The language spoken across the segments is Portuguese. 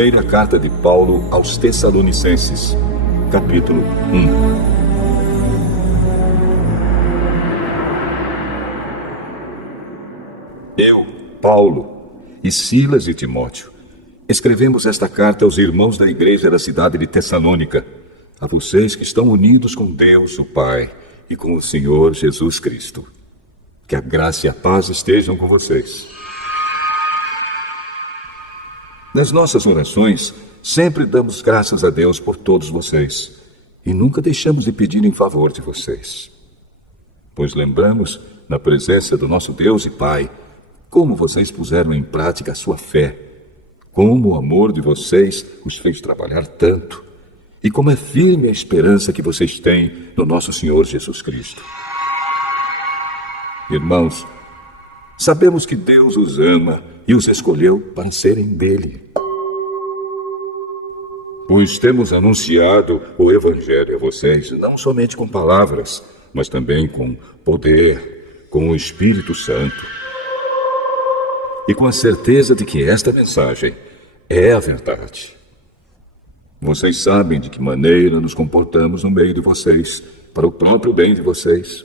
Primeira carta de Paulo aos Tessalonicenses, capítulo 1. Eu, Paulo, e Silas e Timóteo, escrevemos esta carta aos irmãos da igreja da cidade de Tessalônica, a vocês que estão unidos com Deus, o Pai, e com o Senhor Jesus Cristo. Que a graça e a paz estejam com vocês. Nas nossas orações, sempre damos graças a Deus por todos vocês e nunca deixamos de pedir em favor de vocês. Pois lembramos, na presença do nosso Deus e Pai, como vocês puseram em prática a sua fé, como o amor de vocês os fez trabalhar tanto e como é firme a esperança que vocês têm no nosso Senhor Jesus Cristo. Irmãos, sabemos que Deus os ama e os escolheu para serem dele. Pois temos anunciado o Evangelho a vocês, não somente com palavras, mas também com poder, com o Espírito Santo. E com a certeza de que esta mensagem é a verdade. Vocês sabem de que maneira nos comportamos no meio de vocês, para o próprio bem de vocês.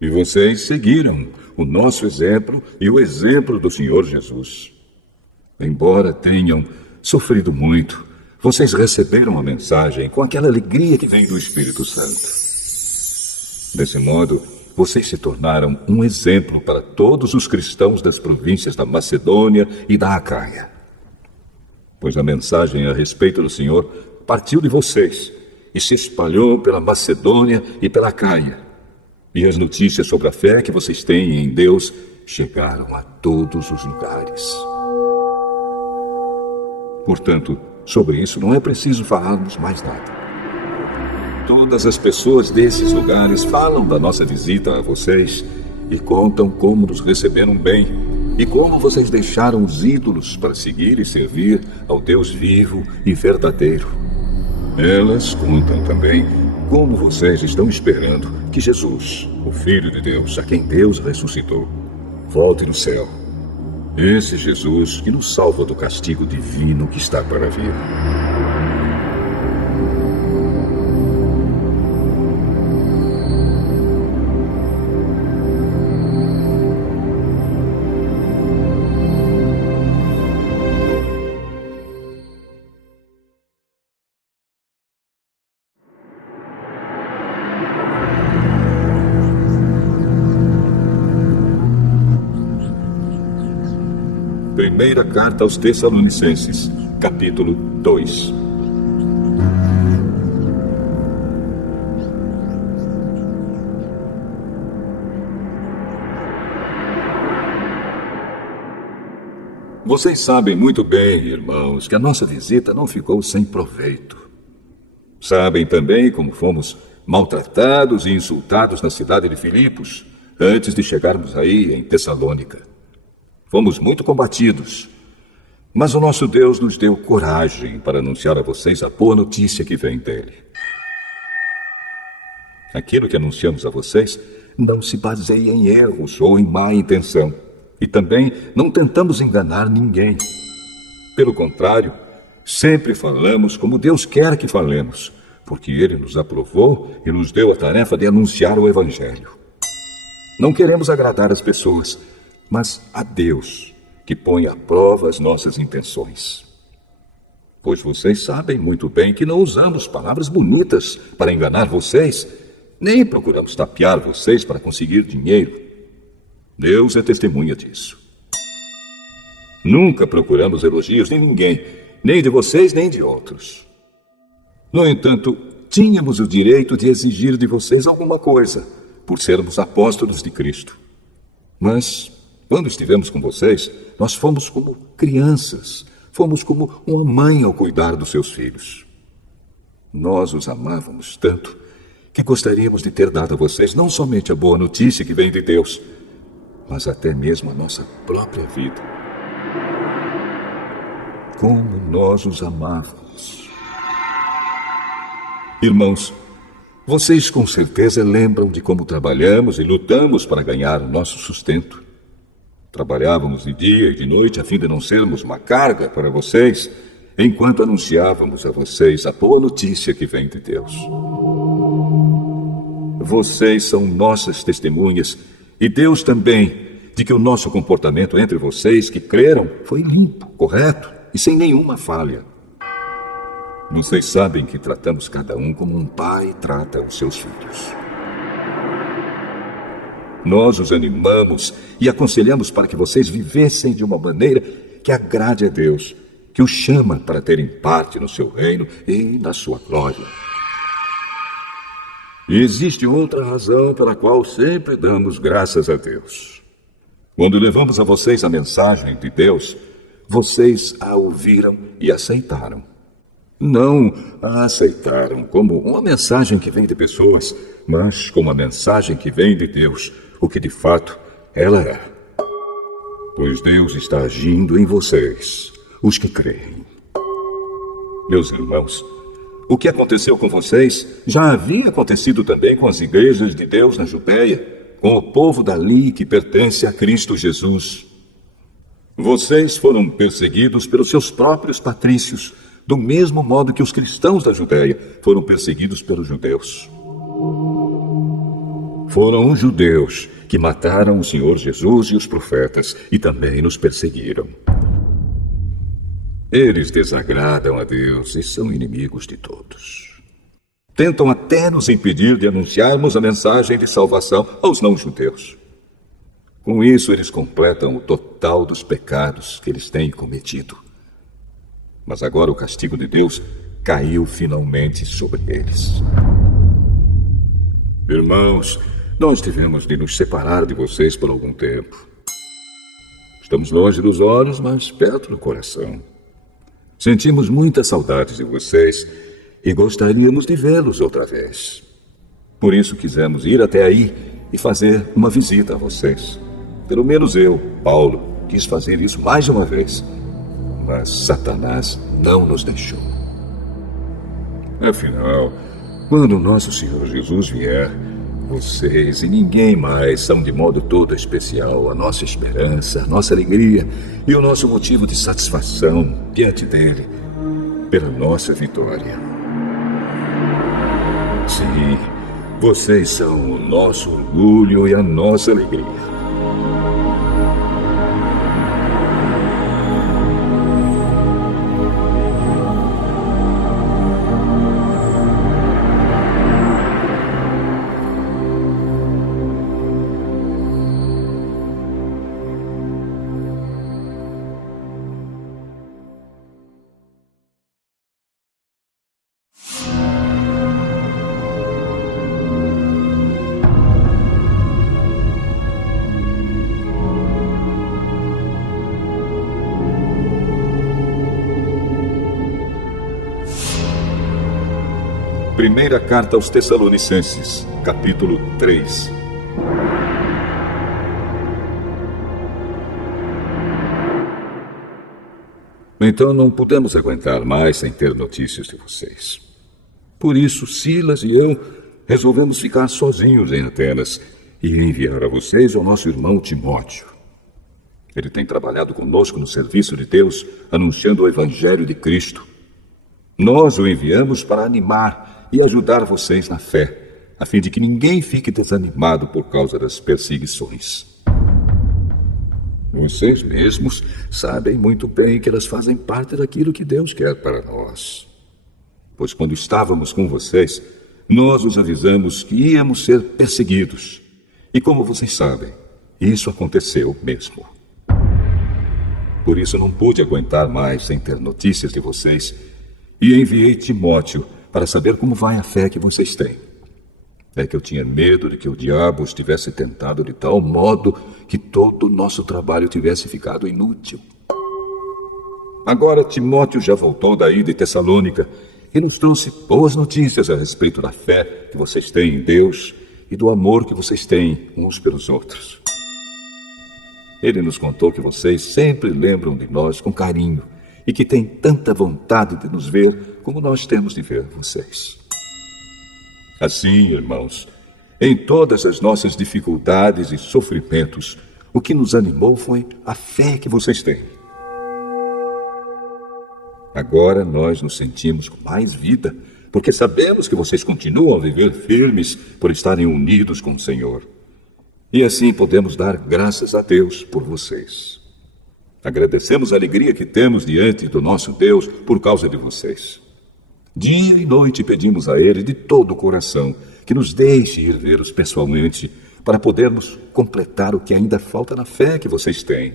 E vocês seguiram o nosso exemplo e o exemplo do Senhor Jesus. Embora tenham sofrido muito, vocês receberam a mensagem com aquela alegria que vem do Espírito Santo. Desse modo, vocês se tornaram um exemplo para todos os cristãos das províncias da Macedônia e da Acaia. Pois a mensagem a respeito do Senhor partiu de vocês e se espalhou pela Macedônia e pela Acaia. E as notícias sobre a fé que vocês têm em Deus chegaram a todos os lugares. Portanto, sobre isso não é preciso falarmos mais nada. Todas as pessoas desses lugares falam da nossa visita a vocês e contam como nos receberam bem e como vocês deixaram os ídolos para seguir e servir ao Deus vivo e verdadeiro. Elas contam também como vocês estão esperando que Jesus, o Filho de Deus, a quem Deus ressuscitou, volte no céu. Esse Jesus que nos salva do castigo divino que está para vir. Primeira carta aos Tessalonicenses, capítulo 2. Vocês sabem muito bem, irmãos, que a nossa visita não ficou sem proveito. Sabem também como fomos maltratados e insultados na cidade de Filipos, antes de chegarmos aí em Tessalônica. Fomos muito combatidos, mas o nosso Deus nos deu coragem para anunciar a vocês a boa notícia que vem dele. Aquilo que anunciamos a vocês não se baseia em erros ou em má intenção, e também não tentamos enganar ninguém. Pelo contrário, sempre falamos como Deus quer que falemos, porque Ele nos aprovou e nos deu a tarefa de anunciar o Evangelho. Não queremos agradar as pessoas, mas a Deus, que põe à prova as nossas intenções. Pois vocês sabem muito bem que não usamos palavras bonitas para enganar vocês, nem procuramos tapear vocês para conseguir dinheiro. Deus é testemunha disso. Nunca procuramos elogios de ninguém, nem de vocês, nem de outros. No entanto, tínhamos o direito de exigir de vocês alguma coisa, por sermos apóstolos de Cristo. Mas quando estivemos com vocês, nós fomos como crianças, fomos como uma mãe ao cuidar dos seus filhos. Nós os amávamos tanto que gostaríamos de ter dado a vocês não somente a boa notícia que vem de Deus, mas até mesmo a nossa própria vida. Como nós os amávamos. Irmãos, vocês com certeza lembram de como trabalhamos e lutamos para ganhar o nosso sustento. Trabalhávamos de dia e de noite a fim de não sermos uma carga para vocês, enquanto anunciávamos a vocês a boa notícia que vem de Deus. Vocês são nossas testemunhas, e Deus também, de que o nosso comportamento entre vocês que creram foi limpo, correto e sem nenhuma falha. Vocês sabem que tratamos cada um como um pai trata os seus filhos. Nós os animamos e aconselhamos para que vocês vivessem de uma maneira que agrade a Deus, que os chama para terem parte no seu reino e na sua glória. E existe outra razão pela qual sempre damos graças a Deus. Quando levamos a vocês a mensagem de Deus, vocês a ouviram e aceitaram. Não a aceitaram como uma mensagem que vem de pessoas, mas como a mensagem que vem de Deus, o que de fato ela é. Pois Deus está agindo em vocês, os que creem. Meus irmãos, o que aconteceu com vocês já havia acontecido também com as igrejas de Deus na Judéia, com o povo dali que pertence a Cristo Jesus. Vocês foram perseguidos pelos seus próprios patrícios, do mesmo modo que os cristãos da Judéia foram perseguidos pelos judeus. Foram os judeus que mataram o Senhor Jesus e os profetas e também nos perseguiram. Eles desagradam a Deus e são inimigos de todos. Tentam até nos impedir de anunciarmos a mensagem de salvação aos não-judeus. Com isso, eles completam o total dos pecados que eles têm cometido. Mas agora o castigo de Deus caiu finalmente sobre eles. Irmãos, nós tivemos de nos separar de vocês por algum tempo. Estamos longe dos olhos, mas perto do coração. Sentimos muitas saudades de vocês e gostaríamos de vê-los outra vez. Por isso quisemos ir até aí e fazer uma visita a vocês. Pelo menos eu, Paulo, quis fazer isso mais de uma vez. Mas Satanás não nos deixou. Afinal, quando o nosso Senhor Jesus vier, vocês e ninguém mais são de modo todo especial a nossa esperança, a nossa alegria e o nosso motivo de satisfação diante dele, pela nossa vitória. Sim, vocês são o nosso orgulho e a nossa alegria. Primeira carta aos Tessalonicenses, capítulo 3. Então não pudemos aguentar mais sem ter notícias de vocês. Por isso, Silas e eu resolvemos ficar sozinhos em Atenas e enviar a vocês o nosso irmão Timóteo. Ele tem trabalhado conosco no serviço de Deus, anunciando o Evangelho de Cristo. Nós o enviamos para animar e ajudar vocês na fé, a fim de que ninguém fique desanimado por causa das perseguições. Vocês mesmos sabem muito bem que elas fazem parte daquilo que Deus quer para nós. Pois quando estávamos com vocês, nós os avisamos que íamos ser perseguidos. E como vocês sabem, isso aconteceu mesmo. Por isso não pude aguentar mais sem ter notícias de vocês e enviei Timóteo para saber como vai a fé que vocês têm. É que eu tinha medo de que o diabo os tivesse tentado de tal modo que todo o nosso trabalho tivesse ficado inútil. Agora Timóteo já voltou daí de Tessalônica e nos trouxe boas notícias a respeito da fé que vocês têm em Deus e do amor que vocês têm uns pelos outros. Ele nos contou que vocês sempre lembram de nós com carinho e que têm tanta vontade de nos ver como nós temos de ver vocês. Assim, irmãos, em todas as nossas dificuldades e sofrimentos, o que nos animou foi a fé que vocês têm. Agora nós nos sentimos com mais vida, porque sabemos que vocês continuam a viver firmes por estarem unidos com o Senhor. E assim podemos dar graças a Deus por vocês. Agradecemos a alegria que temos diante do nosso Deus por causa de vocês. Dia e noite pedimos a Ele de todo o coração que nos deixe ir vê-los pessoalmente para podermos completar o que ainda falta na fé que vocês têm.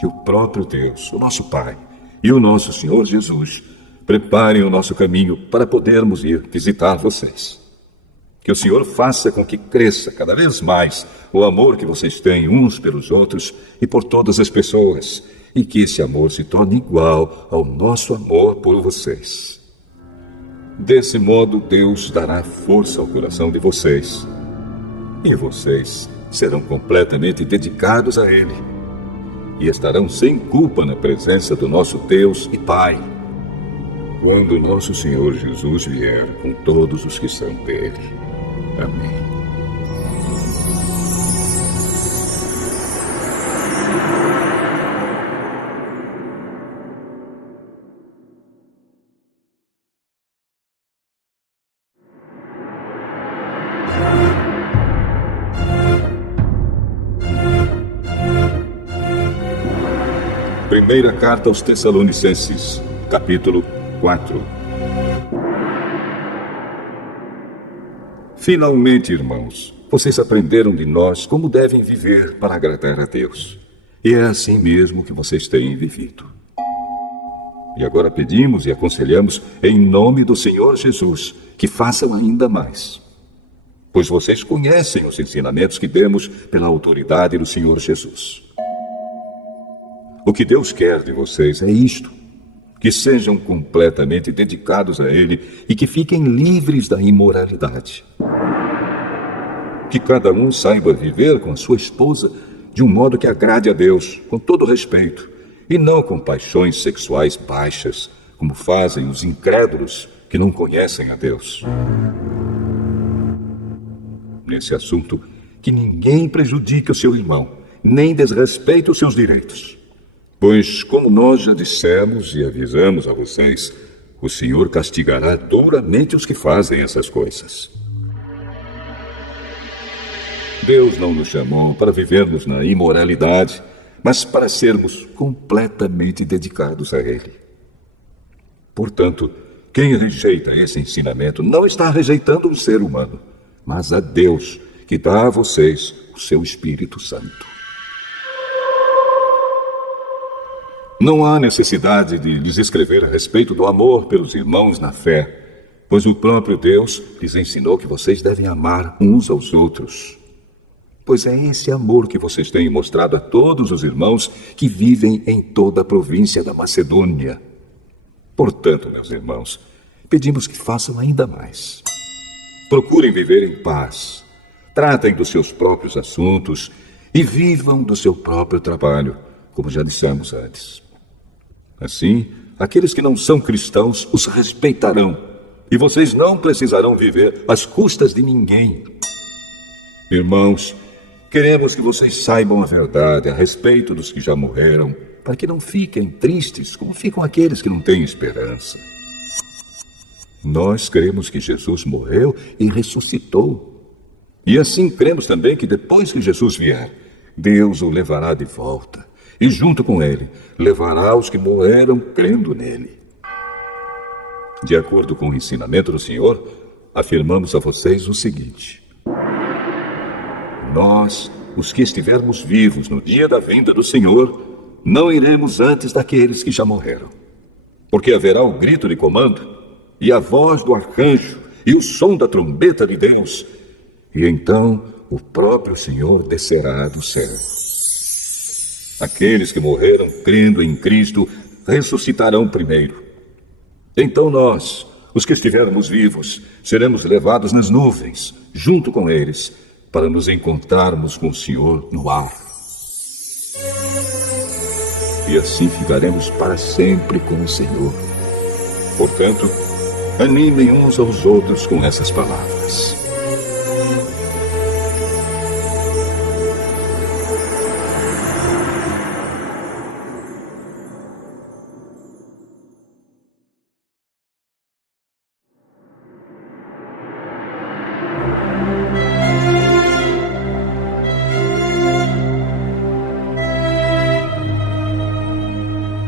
Que o próprio Deus, o nosso Pai e o nosso Senhor Jesus preparem o nosso caminho para podermos ir visitar vocês. Que o Senhor faça com que cresça cada vez mais o amor que vocês têm uns pelos outros e por todas as pessoas, e que esse amor se torne igual ao nosso amor por vocês. Desse modo, Deus dará força ao coração de vocês, e vocês serão completamente dedicados a Ele, e estarão sem culpa na presença do nosso Deus e Pai, quando nosso Senhor Jesus vier com todos os que são dele. Amém. Primeira carta aos Tessalonicenses, capítulo 4. Finalmente, irmãos, vocês aprenderam de nós como devem viver para agradar a Deus. E é assim mesmo que vocês têm vivido. E agora pedimos e aconselhamos, em nome do Senhor Jesus, que façam ainda mais. Pois vocês conhecem os ensinamentos que demos pela autoridade do Senhor Jesus. O que Deus quer de vocês é isto: que sejam completamente dedicados a Ele e que fiquem livres da imoralidade. Que cada um saiba viver com a sua esposa de um modo que agrade a Deus, com todo respeito, e não com paixões sexuais baixas, como fazem os incrédulos que não conhecem a Deus. Nesse assunto, que ninguém prejudique o seu irmão, nem desrespeite os seus direitos. Pois, como nós já dissemos e avisamos a vocês, o Senhor castigará duramente os que fazem essas coisas. Deus não nos chamou para vivermos na imoralidade, mas para sermos completamente dedicados a Ele. Portanto, quem rejeita esse ensinamento não está rejeitando um ser humano, mas a Deus, que dá a vocês o seu Espírito Santo. Não há necessidade de lhes escrever a respeito do amor pelos irmãos na fé, pois o próprio Deus lhes ensinou que vocês devem amar uns aos outros. Pois é esse amor que vocês têm mostrado a todos os irmãos que vivem em toda a província da Macedônia. Portanto, meus irmãos, pedimos que façam ainda mais. Procurem viver em paz, tratem dos seus próprios assuntos e vivam do seu próprio trabalho, como já dissemos antes. Assim, aqueles que não são cristãos os respeitarão, e vocês não precisarão viver às custas de ninguém. Irmãos, queremos que vocês saibam a verdade a respeito dos que já morreram, para que não fiquem tristes como ficam aqueles que não têm esperança. Nós cremos que Jesus morreu e ressuscitou. E assim cremos também que depois que Jesus vier, Deus o levará de volta. E junto com ele, levará os que morreram crendo nele. De acordo com o ensinamento do Senhor, afirmamos a vocês o seguinte: nós, os que estivermos vivos no dia da vinda do Senhor, não iremos antes daqueles que já morreram. Porque haverá o grito de comando, e a voz do arcanjo, e o som da trombeta de Deus, e então o próprio Senhor descerá do céu. Aqueles que morreram crendo em Cristo ressuscitarão primeiro. Então nós, os que estivermos vivos, seremos levados nas nuvens, junto com eles, para nos encontrarmos com o Senhor no ar. E assim ficaremos para sempre com o Senhor. Portanto, animem uns aos outros com essas palavras.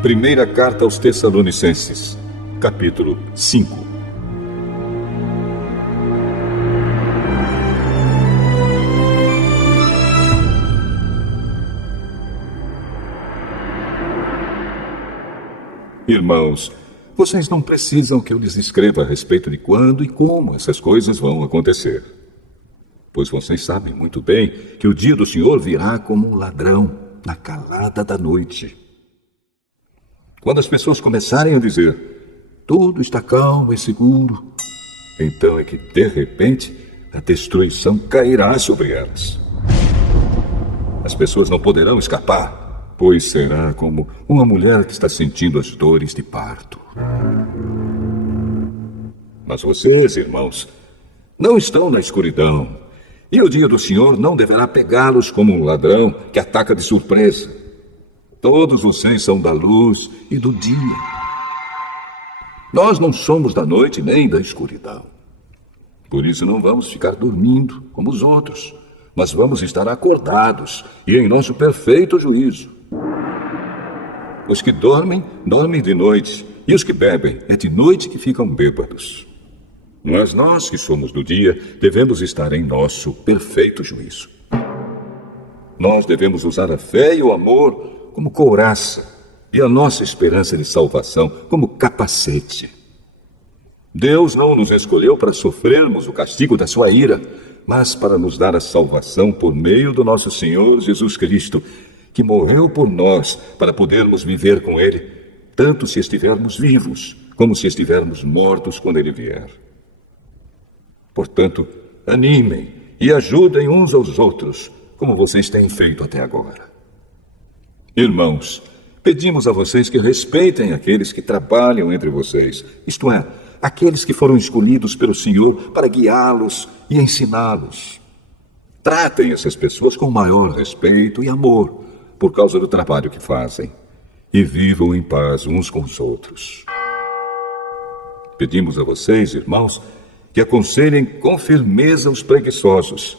Primeira carta aos Tessalonicenses, capítulo 5. Irmãos, vocês não precisam que eu lhes escreva a respeito de quando e como essas coisas vão acontecer. Pois vocês sabem muito bem que o dia do Senhor virá como um ladrão na calada da noite. Quando as pessoas começarem a dizer, tudo está calmo e seguro, então é que, de repente, a destruição cairá sobre elas. As pessoas não poderão escapar, pois será como uma mulher que está sentindo as dores de parto. Mas vocês, irmãos, não estão na escuridão, e o dia do Senhor não deverá pegá-los como um ladrão que ataca de surpresa. Todos vocês são da luz e do dia. Nós não somos da noite nem da escuridão. Por isso não vamos ficar dormindo como os outros, mas vamos estar acordados e em nosso perfeito juízo. Os que dormem, dormem de noite, e os que bebem, é de noite que ficam bêbados. Mas nós que somos do dia, devemos estar em nosso perfeito juízo. Nós devemos usar a fé e o amor como couraça e a nossa esperança de salvação como capacete. Deus não nos escolheu para sofrermos o castigo da sua ira, mas para nos dar a salvação por meio do nosso Senhor Jesus Cristo, que morreu por nós para podermos viver com Ele, tanto se estivermos vivos, como se estivermos mortos quando Ele vier. Portanto, animem e ajudem uns aos outros, como vocês têm feito até agora. Irmãos, pedimos a vocês que respeitem aqueles que trabalham entre vocês, isto é, aqueles que foram escolhidos pelo Senhor para guiá-los e ensiná-los. Tratem essas pessoas com maior respeito e amor, por causa do trabalho que fazem, e vivam em paz uns com os outros. Pedimos a vocês, irmãos, que aconselhem com firmeza os preguiçosos,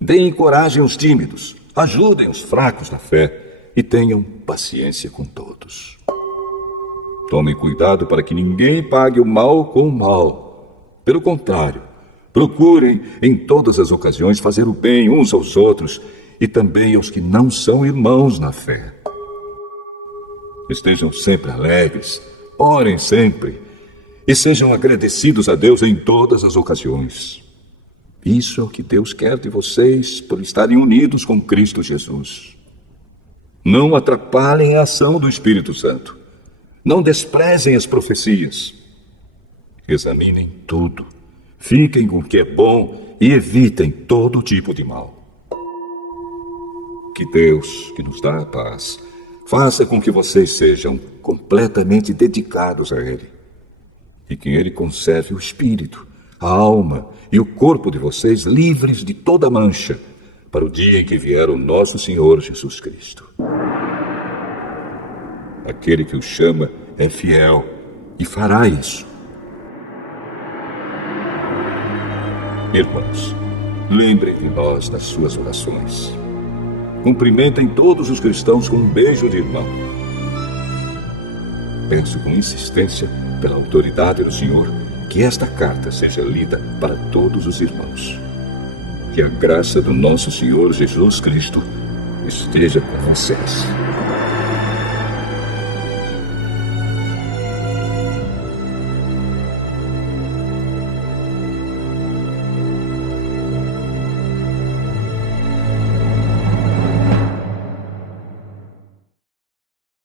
deem coragem aos tímidos, ajudem os fracos da fé e tenham paciência com todos. Tomem cuidado para que ninguém pague o mal com o mal. Pelo contrário, procurem em todas as ocasiões fazer o bem uns aos outros e também aos que não são irmãos na fé. Estejam sempre alegres, orem sempre e sejam agradecidos a Deus em todas as ocasiões. Isso é o que Deus quer de vocês por estarem unidos com Cristo Jesus. Não atrapalhem a ação do Espírito Santo. Não desprezem as profecias. Examinem tudo. Fiquem com o que é bom e evitem todo tipo de mal. Que Deus, que nos dá a paz, faça com que vocês sejam completamente dedicados a Ele. E que Ele conserve o espírito, a alma e o corpo de vocês livres de toda mancha, para o dia em que vier o nosso Senhor Jesus Cristo. Aquele que o chama é fiel e fará isso. Irmãos, lembrem de nós nas suas orações. Cumprimentem todos os cristãos com um beijo de irmão. Peço com insistência, pela autoridade do Senhor, que esta carta seja lida para todos os irmãos. Que a graça do nosso Senhor Jesus Cristo esteja com vocês.